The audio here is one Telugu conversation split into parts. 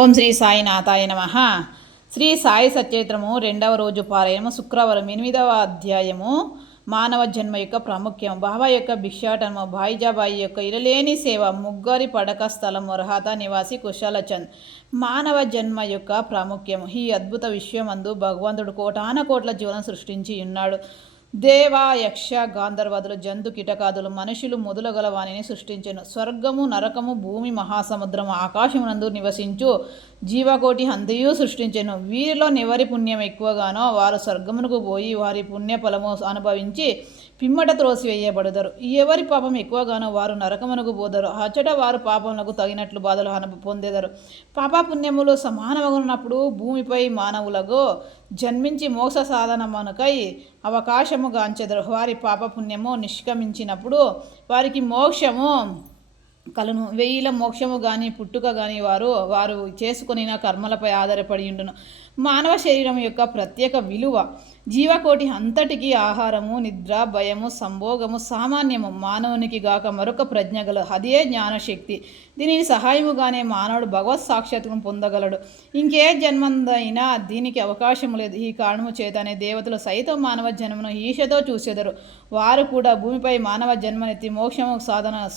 ఓం శ్రీ సాయినాథాయ నమః. శ్రీ సాయి సచరిత్రము 2వ రోజు పారాయణము శుక్రవారం 8వ అధ్యాయము. మానవ జన్మ యొక్క ప్రాముఖ్యం. బాబా యొక్క భిక్షాటనము. భాయిజాబాయి యొక్క ఇరలేని సేవ. ముగ్గురి పడక స్థలము. రహత నివాసి కుశలచంద్. మానవ జన్మ యొక్క ప్రాముఖ్యం. ఈ అద్భుత విశ్వమందు భగవంతుడు కోటాన కోట్ల జీవనం సృష్టించి ఉన్నాడు. దేవ యక్ష గాంధర్వదులు జంతు కిటకాదులు మనుషులు మొదలగల వాణిని సృష్టించెను. స్వర్గము నరకము భూమి మహాసముద్రము ఆకాశమునందు నివసించు జీవకోటి అంతయు సృష్టించెను. వీరిలో ఎవరి పుణ్యం ఎక్కువగానో వారు స్వర్గమునకు పోయి వారి పుణ్యఫలము అనుభవించి పిమ్మట త్రోసివేయబడతారు. ఎవరి పాపం ఎక్కువగానో వారు నరకమునకు పోదరు. అచ్చట వారు పాపములకు తగినట్లు బాధలు పొందేదరు. పాపపుణ్యములు సమానమగునప్పుడు భూమిపై మానవులకు జన్మించి మోక్ష సాధనమునకై అవకాశము గాంచెదరు. వారి పాపపుణ్యము నిష్క్రమించినప్పుడు వారికి మోక్షము కలను. 1000 మోక్షము కానీ పుట్టుక కానీ వారు చేసుకుని కర్మలపై ఆధారపడి ఉండును. మానవ శరీరం యొక్క ప్రత్యేక విలువ. జీవకోటి అంతటికి ఆహారము నిద్ర భయము సంభోగము సామాన్యము. మానవునికి గాక మరొక ప్రజ్ఞ గల అదే జ్ఞానశక్తి. దీనిని సహాయముగానే మానవుడు భగవత్ సాక్షాత్తును పొందగలడు. ఇంకే జన్మందైనా దీనికి అవకాశం లేదు. ఈ కారణము చేతనే దేవతలు సైతం మానవ జన్మను ఈశతో చూసేదరు. వారు కూడా భూమిపై మానవ జన్మనెత్తి మోక్షము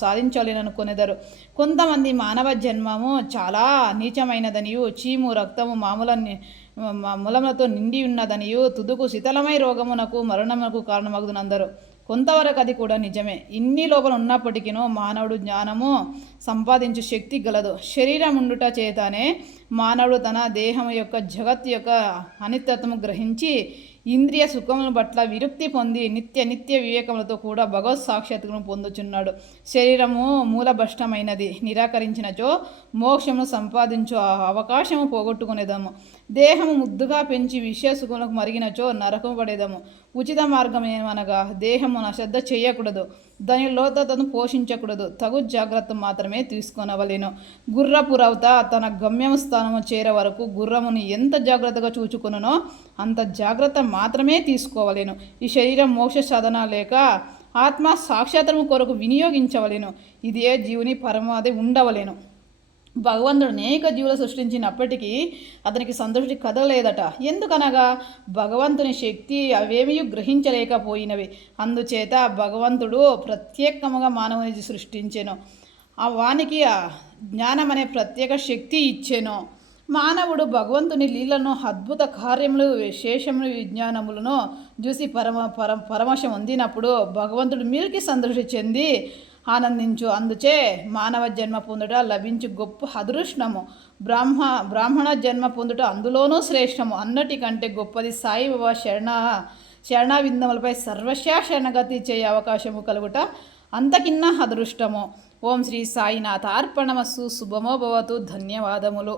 సాధించాలనుకునేదరు. కొంతమంది మానవ జన్మము చాలా నీచమైనదనియు చీము రక్తము మూలములతో నిండి ఉన్నదనియు తుదుకు శిథిలమై రోగమునకు మరణమునకు కారణమగునందరు. కొంతవరకు అది కూడా నిజమే. ఇన్ని లోపల ఉన్నప్పటికీ మానవుడు జ్ఞానము సంపాదించు శక్తి గలదు. శరీరం ఉండుట చేతనే మానవుడు తన దేహం యొక్క జగత్ యొక్క అనిత్యత్వము గ్రహించి ఇంద్రియ సుఖముల పట్ల విరక్తి పొంది నిత్య వివేకములతో కూడా భగవత్ సాక్షాత్తును పొందుచున్నాడు. శరీరము మూలభ్రష్టమైనది. నిరాకరించినచో మోక్షమును సంపాదించు అవకాశము పోగొట్టుకునేదము. దేహము ముద్దుగా పెంచి విషయ సుఖములకు మరిగినచో నరకము పడేదము. ఉచిత మార్గం ఏమనగా దేహమును అశ్రద్ధ చేయకూడదు, దాని లోతను పోషించకూడదు, తగు జాగ్రత్త మాత్రమే తీసుకొనవలెను. గుర్రపు రవత తన గమ్యం స్థానము చేరే వరకు గుర్రముని ఎంత జాగ్రత్తగా చూచుకునో అంత జాగ్రత్త మాత్రమే తీసుకోవలేను. ఈ శరీరం మోక్ష సాధన లేక ఆత్మ సాక్షాత్రము కొరకు వినియోగించవలేను. ఇదే జీవుని పరమాది ఉండవలేను. భగవంతుడు అనేక జీవులు సృష్టించినప్పటికీ అతనికి సంతృష్టి కదలలేదట. ఎందుకనగా భగవంతుని శక్తి అవేమీ గ్రహించలేకపోయినవి. అందుచేత భగవంతుడు ప్రత్యేకముగా మానవుని సృష్టించెను. వానికి జ్ఞానం అనే ప్రత్యేక శక్తి ఇచ్చెను. మానవుడు భగవంతుని లీలను అద్భుత కార్యములు విశేషములు విజ్ఞానములను చూసి పరమశం పొందినప్పుడు భగవంతుడు మీరికి సంతృష్టి చెంది ఆనందించు. అందుచే మానవ జన్మ పొందుట లభించు గొప్ప అదృష్టము. బ్రాహ్మణ జన్మ పొందుట అందులోనూ శ్రేష్టము. అన్నటికంటే గొప్పది సాయిబాబా శరణావిందములపై సర్వశా శరణగతి చేయ అవకాశము కలుగుట అంతకిన్న అదృష్టము. ఓం శ్రీ సాయినాథ అర్పణమస్సు. శుభమో భవతు. ధన్యవాదములు.